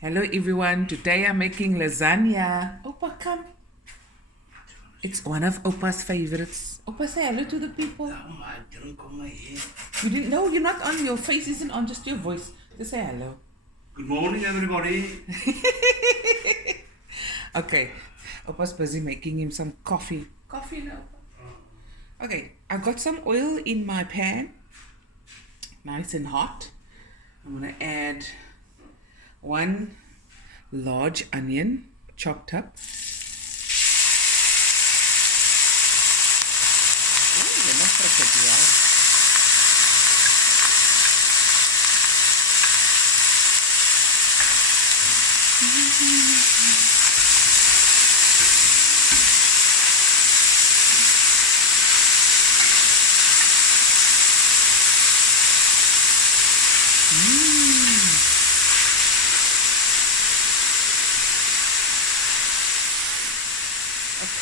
Hello everyone, today I'm making lasagna. Opa, come. It's one of Opa's favorites. Opa, say hello to the people. I didn't come my head. You didn't know, you're not on, your face isn't on, just your voice. Just say hello. Good morning, everybody. Okay, Opa's busy making him some coffee. Coffee now. Okay, I've got some oil in my pan. Nice and hot. I'm gonna add one large onion, chopped up.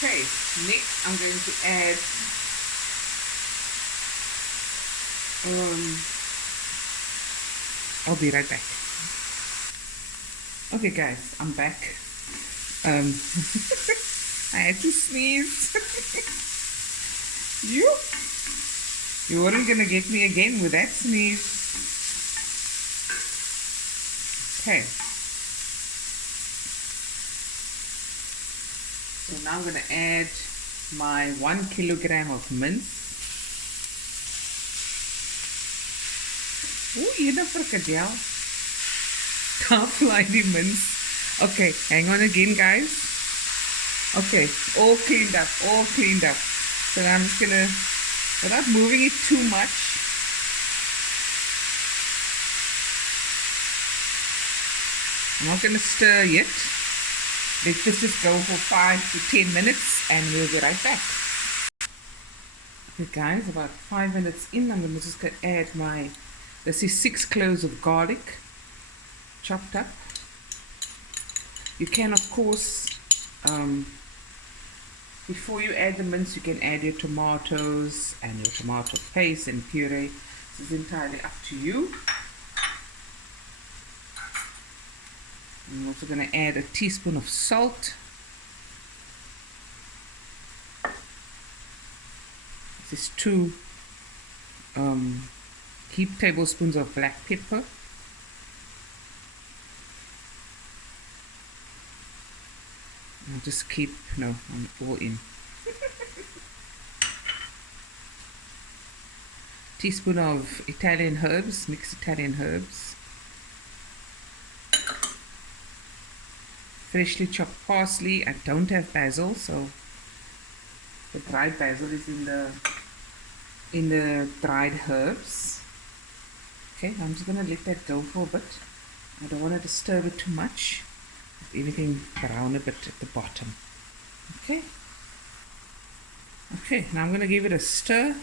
Okay, next I'm going to add I'll be right back. Okay guys, I'm back. I had to sneeze. You weren't gonna get me again with that sneeze. Okay. So now I'm gonna add my 1 kilogram of mince. Ooh, you know, frikadel. Can't fly the mince. Okay, hang on again, guys. Okay, all cleaned up, all cleaned up. So I'm just gonna, without moving it too much, I'm not gonna stir yet. Let this just go for 5 to 10 minutes and we'll be right back. Okay guys, about 5 minutes in, I'm just gonna add my, this is 6 cloves of garlic, chopped up. You can of course, before you add the mince, you can add your tomatoes and your tomato paste and puree. This is entirely up to you. I'm also going to add a teaspoon of salt. This is 2 heaped tablespoons of black pepper. I'll just keep, no, I'm all in. Teaspoon of Italian herbs, mixed Italian herbs. Freshly chopped parsley. I don't have basil, so the dried basil is in the dried herbs. Okay, I'm just gonna let that go for a bit. I don't want to disturb it too much. Everything brown a bit at the bottom. Okay. Okay, now I'm gonna give it a stir.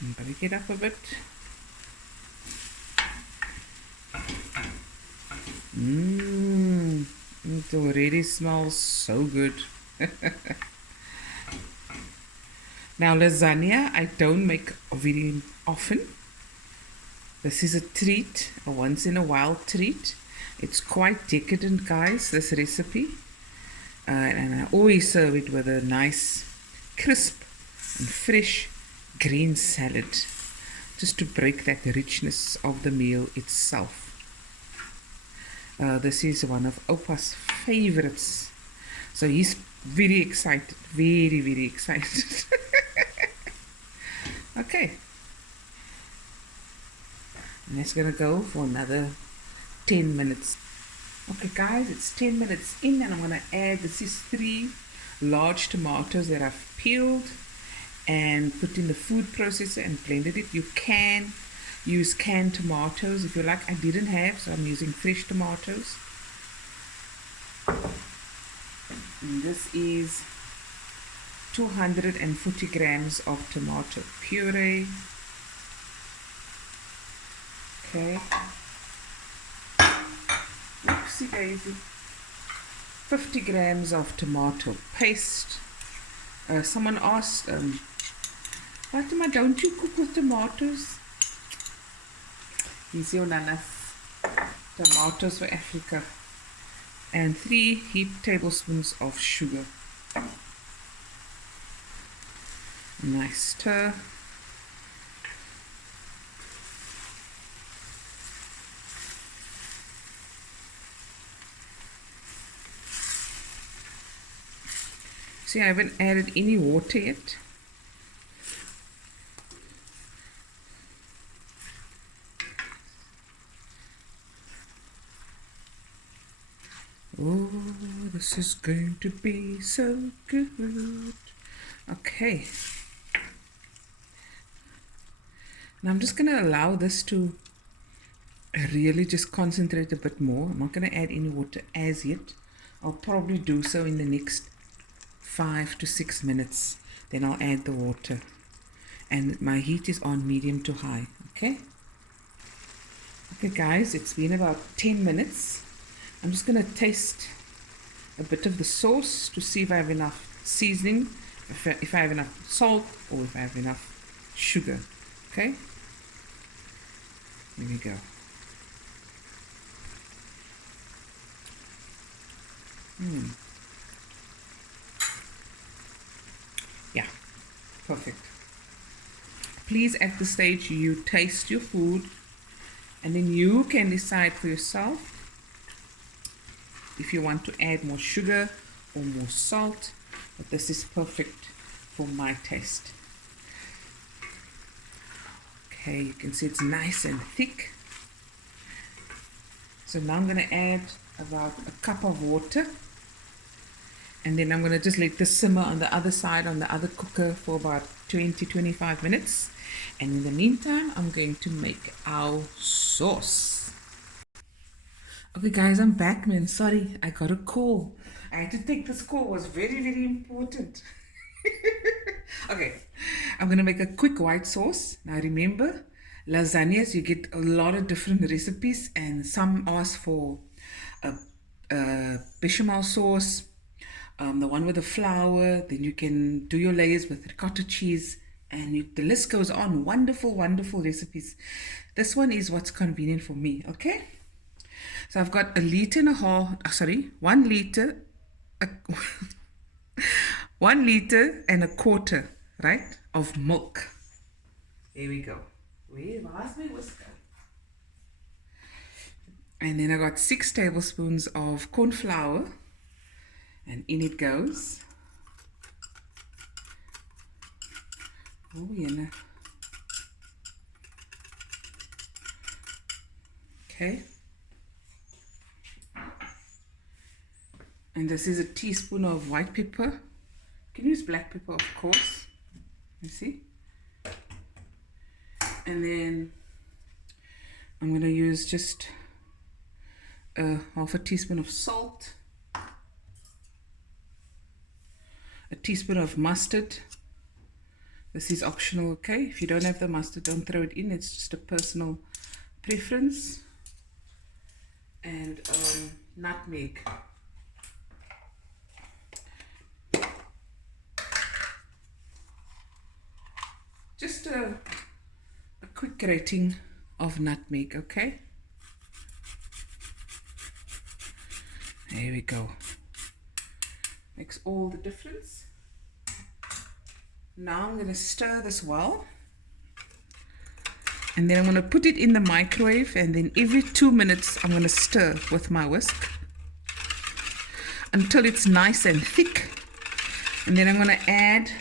I'm gonna get up a bit. It already smells so good. Now lasagna, I don't make very often. This is a treat, a once in a while treat. It's quite decadent, guys, this recipe. And I always serve it with a nice, crisp and fresh green salad, just to break that richness of the meal itself. This is one of Opa's favorites. So he's very excited, very, very excited. Okay. And that's gonna go for another 10 minutes. Okay guys, it's 10 minutes in and I'm gonna add, this is 3 large tomatoes that I've peeled and put in the food processor and blended it. You can use canned tomatoes if you like. I didn't have, so I'm using fresh tomatoes. And this is 240 grams of tomato puree. Okay. Oopsie daisy. 50 grams of tomato paste. Someone asked, Fatima, don't you cook with tomatoes? Here's your nanas. Tomatoes for Africa. And 3 heaped tablespoons of sugar. Nice stir. See, I haven't added any water yet. Oh, this is going to be so good. Okay. Now I'm just going to allow this to really just concentrate a bit more. I'm not going to add any water as yet. I'll probably do so in the next 5 to 6 minutes. Then I'll add the water. And my heat is on medium to high. Okay? Okay guys, it's been about 10 minutes. I'm just going to taste a bit of the sauce to see if I have enough seasoning, if I have enough salt, or if I have enough sugar. Okay? Here we go. Yeah, perfect. Please, at the stage, you taste your food and then you can decide for yourself if you want to add more sugar or more salt, but this is perfect for my taste. Okay, you can see it's nice and thick. So now I'm going to add about a cup of water, and then I'm going to just let this simmer on the other side on the other cooker for about 20-25 minutes. And in the meantime, I'm going to make our sauce. Okay guys, I'm back, man. Sorry, I got a call. I had to take this call. It was very, very important. Okay, I'm going to make a quick white sauce. Now remember, lasagnas, you get a lot of different recipes, and some ask for a bechamel sauce, the one with the flour. Then you can do your layers with ricotta cheese, and the list goes on. Wonderful, wonderful recipes. This one is what's convenient for me, okay? So I've got 1.5 liters, 1 liter, 1 liter and a quarter, right, of milk. There we go. Where's my whisker? And then I got 6 tablespoons of corn flour, and in it goes. Oh, yeah. Okay. And this is a teaspoon of white pepper. You can use black pepper, of course. You see? And then I'm going to use just half a teaspoon of salt, a teaspoon of mustard. This is optional, okay? If you don't have the mustard, don't throw it in. It's just a personal preference. And nutmeg. Just a quick grating of nutmeg, okay? There we go. Makes all the difference. Now I'm going to stir this well. And then I'm going to put it in the microwave, and then every 2 minutes I'm going to stir with my whisk until it's nice and thick. And then I'm going to add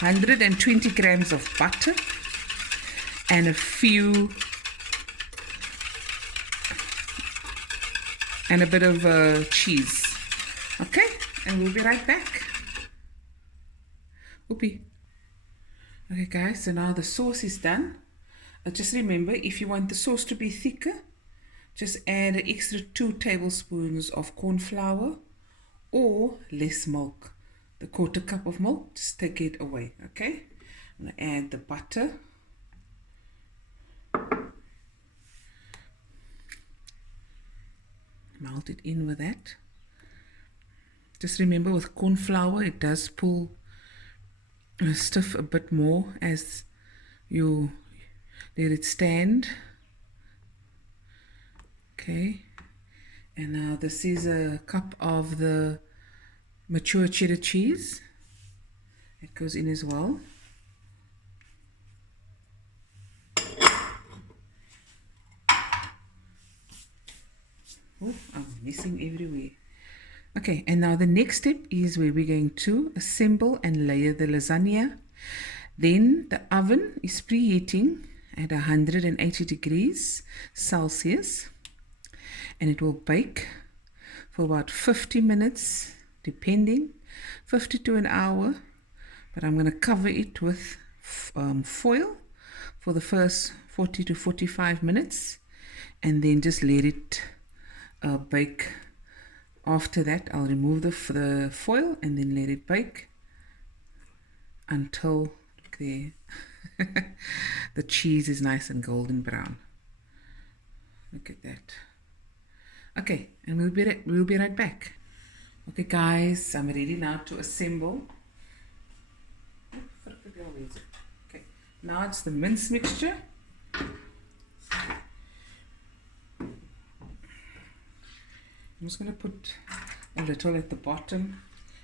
120 grams of butter and a bit of cheese. Okay, and we'll be right back. Whoopee. Okay guys, so now the sauce is done. Just remember, if you want the sauce to be thicker, just add an extra 2 tablespoons of corn flour or less milk. The 1/4 cup of milk, just take it away, okay? I'm going to add the butter. Melt it in with that. Just remember, with corn flour, it does pull stiff a bit more as you let it stand. Okay, and now this is a cup of the mature cheddar cheese. It goes in as well. Oh, I'm messing everywhere. Okay, and now the next step is where we're going to assemble and layer the lasagna. Then the oven is preheating at 180 degrees Celsius, and it will bake for about 50 minutes, depending, 50 to an hour. But I'm going to cover it with foil for the first 40 to 45 minutes, and then just let it bake. After that, I'll remove the foil and then let it bake until the cheese is nice and golden brown. Look at that. Okay, and we'll be right back. Okay, guys, I'm ready now to assemble. Okay, now it's the mince mixture. I'm just going to put a little at the bottom,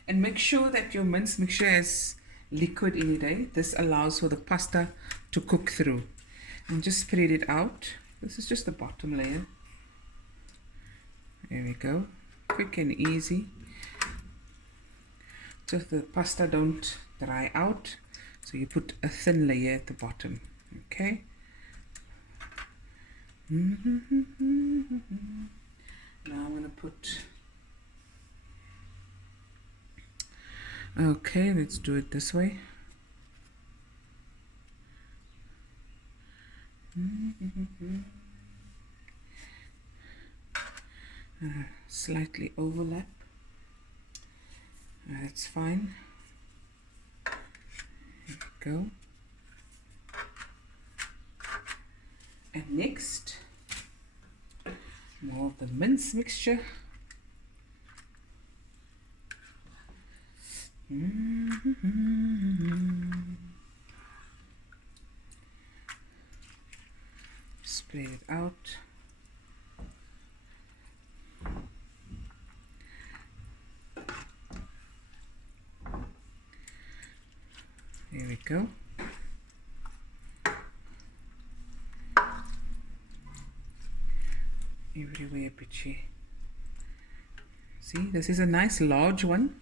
and make sure that your mince mixture has liquid in it. This allows for the pasta to cook through. And just spread it out. This is just the bottom layer. There we go. Quick and easy. So the pasta don't dry out. So you put a thin layer at the bottom. Okay. Now I'm going to put, okay, let's do it this way. Slightly overlap. That's fine. There we go. And next, more of the mince mixture. Spread it out. There we go. Everywhere pitchy. See, this is a nice large one.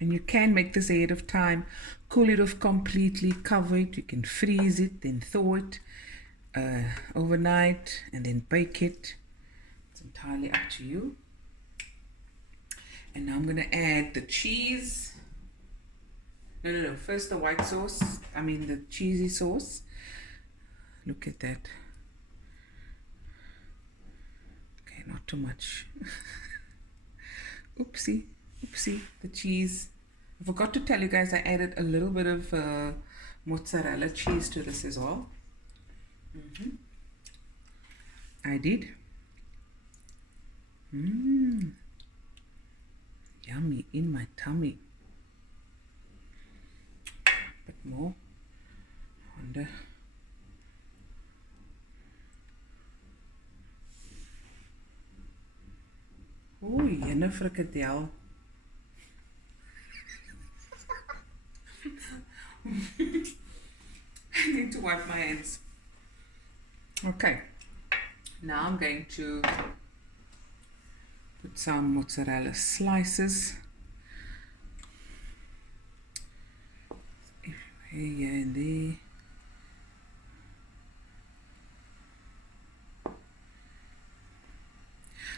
And you can make this ahead of time, cool it off completely, cover it. You can freeze it, then thaw it overnight, and then bake it. It's entirely up to you. And now I'm going to add the cheese. No. First the white sauce. I mean the cheesy sauce. Look at that. Okay, not too much. Oopsie. The cheese. I forgot to tell you guys I added a little bit of mozzarella cheese to this as well. I did. Yummy in my tummy. Bit more. Wonder. Oh, jenne frikadel. I need to wipe my hands. Okay, now I'm going to put some mozzarella slices here and there.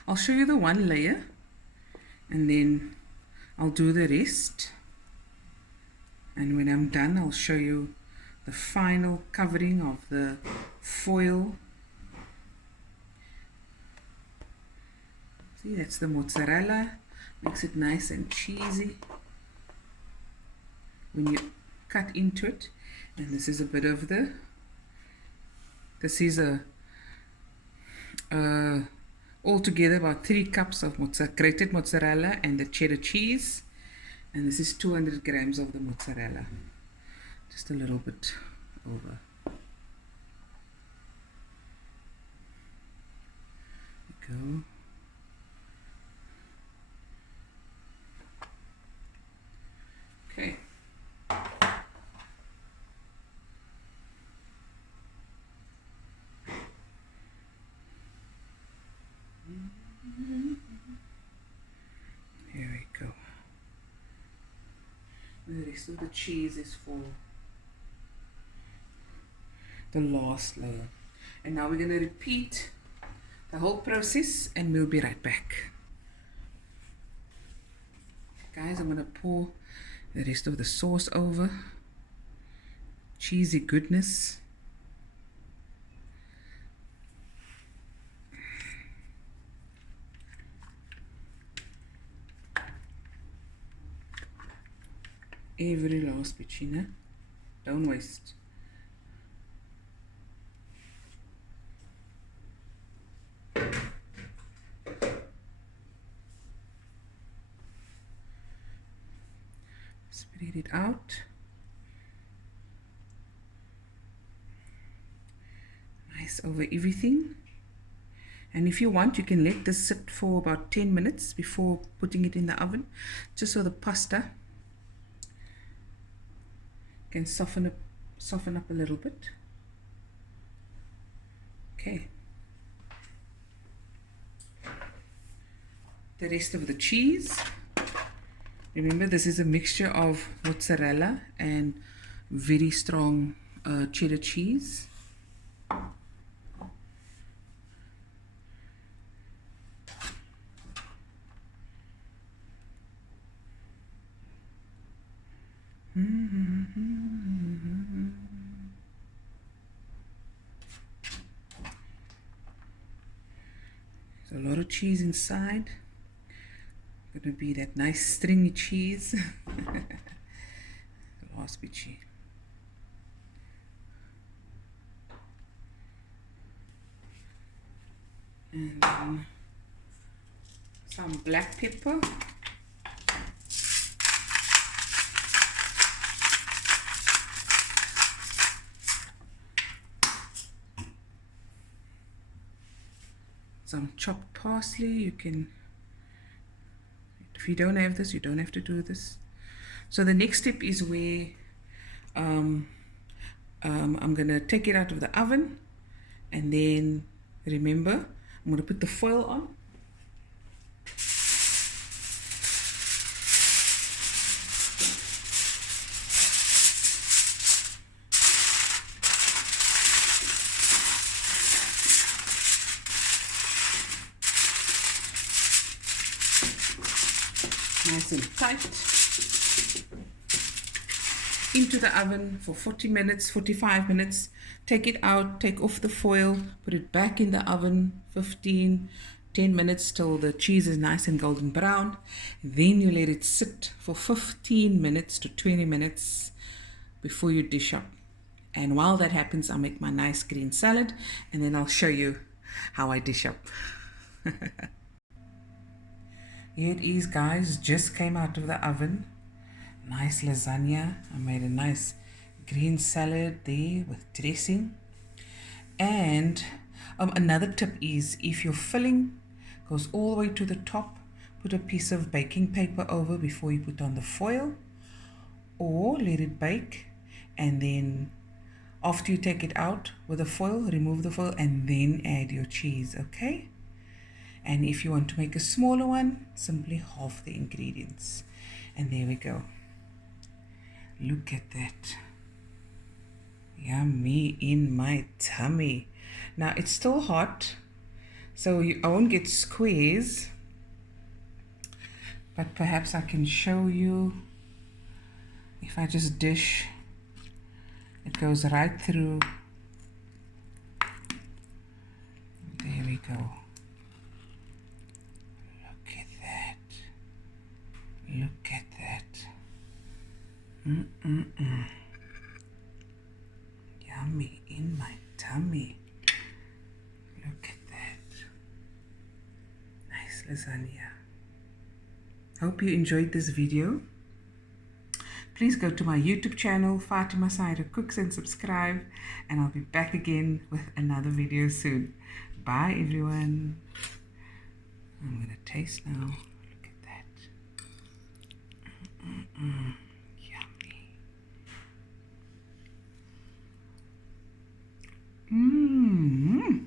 I'll show you the one layer and then I'll do the rest. And when I'm done, I'll show you the final covering of the foil. See, that's the mozzarella. Makes it nice and cheesy when you cut into it. And this is a bit of the, this is altogether about 3 cups of grated mozzarella and the cheddar cheese. And this is 200 grams of the mozzarella, just a little bit over. There we go. Okay. Here we go. The rest of the cheese is for the last layer. And now we're going to repeat the whole process and we'll be right back. Guys, I'm going to pour the rest of the sauce over. Cheesy goodness. Every last bit, Sheena. Don't waste. Spread it out. Nice over everything. And if you want, you can let this sit for about 10 minutes before putting it in the oven, just so the pasta can soften up a little bit. Okay. The rest of the cheese. Remember, this is a mixture of mozzarella and very strong cheddar cheese. There's a lot of cheese inside. Gonna be that nice stringy cheese. Last bit cheese. And then some black pepper. Some chopped parsley. You can, if you don't have this, you don't have to do this. So the next step is where I'm gonna take it out of the oven, and then remember, I'm gonna put the foil on. Nice and tight. Into the oven for 40 minutes, 45 minutes. Take it out, take off the foil, put it back in the oven, 10 minutes till the cheese is nice and golden brown. Then you let it sit for 15 minutes to 20 minutes before you dish up. And while that happens, I'll make my nice green salad, and then I'll show you how I dish up. Here it is, guys, just came out of the oven. Nice lasagna. I made a nice green salad there with dressing. And another tip is, if your filling goes all the way to the top, put a piece of baking paper over before you put on the foil, or let it bake, and then after you take it out with the foil, remove the foil and then add your cheese, okay? And if you want to make a smaller one, simply half the ingredients. And there we go. Look at that. Yummy in my tummy. Now it's still hot, so I won't get squares, but perhaps I can show you. If I just dish, it goes right through. There we go. Look at that. Yummy in my tummy. Look at that. Nice lasagna. Hope you enjoyed this video. Please go to my YouTube channel, Fatima Saira Cooks, and subscribe. And I'll be back again with another video soon. Bye, everyone. I'm going to taste now. Look at that. Yummy. Mmm.